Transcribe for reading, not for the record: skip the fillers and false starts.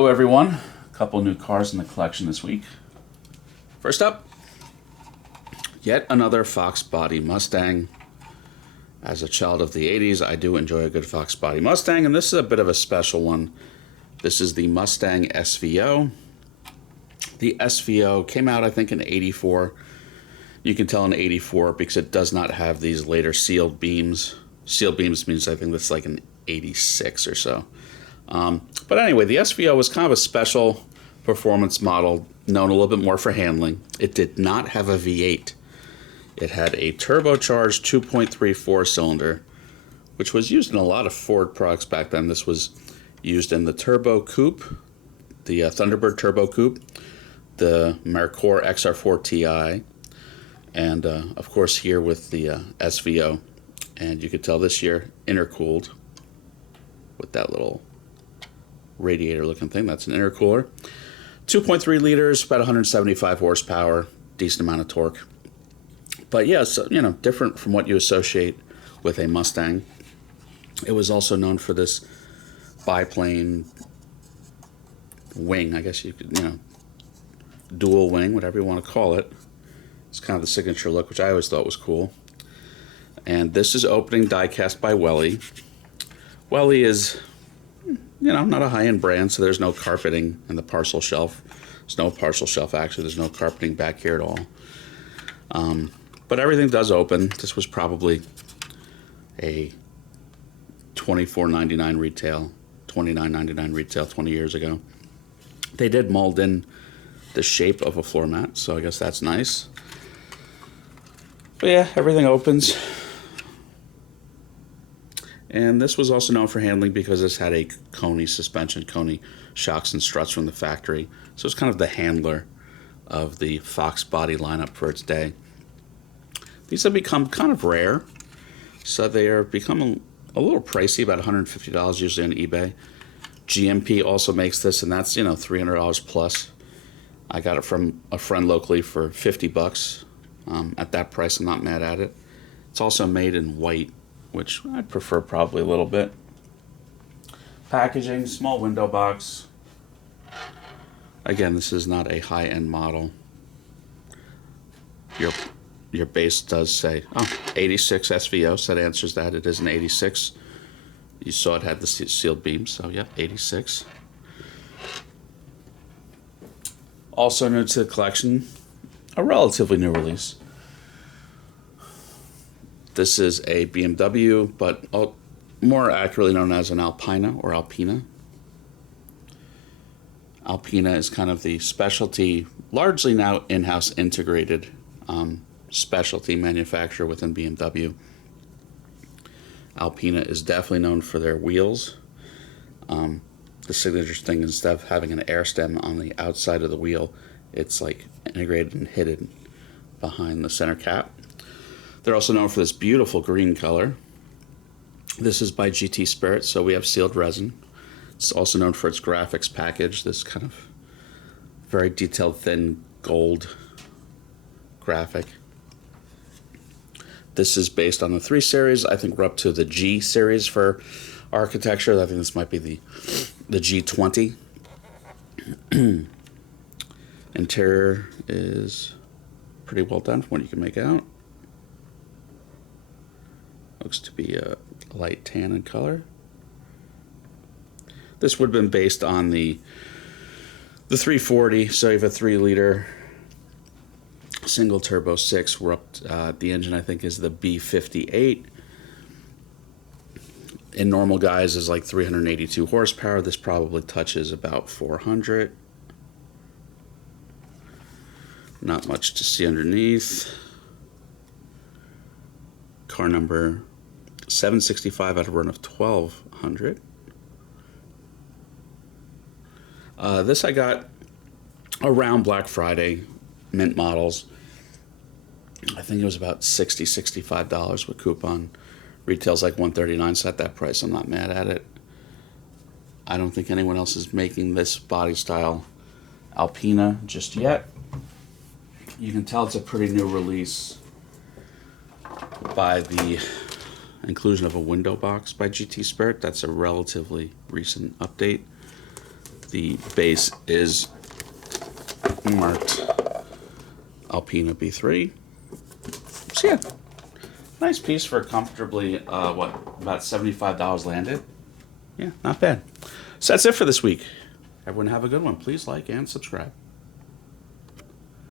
Hello everyone, a couple new cars in the collection this week. First up, yet another Fox body Mustang. As a child of the 80s, I do enjoy a good Fox body Mustang, and this is a bit of a special one. This is the Mustang SVO. The SVO came out, I think, in '84. You can tell in '84 because it does not have these later sealed beams. Sealed beams means I think that's like an '86 or so. But anyway, the SVO was kind of a special performance model, known a little bit more for handling. It did not have a V8. It had a turbocharged 2.34 cylinder, which was used in a lot of Ford products back then. This was used in the Turbo Coupe, the Thunderbird Turbo Coupe, the Mercor XR4 Ti, and of course here with the SVO. And you could tell this year intercooled with that little radiator looking thing. That's an intercooler. 2.3 liters, about 175 horsepower, decent amount of torque. But yeah, so, different from what you associate with a Mustang. It was also known for this biplane wing, I guess you could, dual wing, whatever you want to call it. It's kind of the signature look, which I always thought was cool. And this is opening diecast by Welly. Welly is, not a high-end brand, so there's no carpeting in the parcel shelf. There's no parcel shelf, actually. There's no carpeting back here at all. But everything does open. This was probably a $24.99 retail, $29.99 retail 20 years ago. They did mold in the shape of a floor mat, so I guess that's nice. But yeah, everything opens. And this was also known for handling because this had a Coney suspension, Coney shocks and struts from the factory. So it's kind of the handler of the Fox body lineup for its day. These have become kind of rare, so they are becoming a little pricey, about $150 usually on eBay. GMP also makes this, and that's $300 plus. I got it from a friend locally for $50. At that price, I'm not mad at it. It's also made in white, which I'd prefer probably a little bit. Packaging, small window box. Again, this is not a high-end model. Your base does say, 86 SVO, so that answers that. It is an 86. You saw it had the sealed beams, so yeah, 86. Also new to the collection, a relatively new release. This is a BMW, but more accurately known as an Alpina or Alpina. Alpina is kind of the specialty, largely now in-house integrated specialty manufacturer within BMW. Alpina is definitely known for their wheels. The signature thing, instead of having an air stem on the outside of the wheel, it's like integrated and hidden behind the center cap. They're also known for this beautiful green color. This is by GT Spirit, so we have sealed resin. It's also known for its graphics package, this kind of very detailed thin gold graphic. This is based on the 3 Series. I think we're up to the G Series for architecture. I think this might be the G20. Interior is pretty well done from what you can make out. Looks to be a light tan in color. This would have been based on the 340, so you have a 3-liter single turbo 6. We're up the engine, I think, is the B58. In normal guise is like 382 horsepower. This probably touches about 400. Not much to see underneath. Car number 765 at a run of 1200. This I got around Black Friday, mint models. I think it was about $60, $65 with coupon. Retails like $139, so at that price I'm not mad at it. I don't think anyone else is making this body style Alpina just yet. You can tell it's a pretty new release by the inclusion of a window box by GT Spirit. That's a relatively recent update. The base is marked Alpina B3. So yeah, nice piece for comfortably, about $75 landed. Yeah, not bad. So that's it for this week. Everyone have a good one. Please like and subscribe.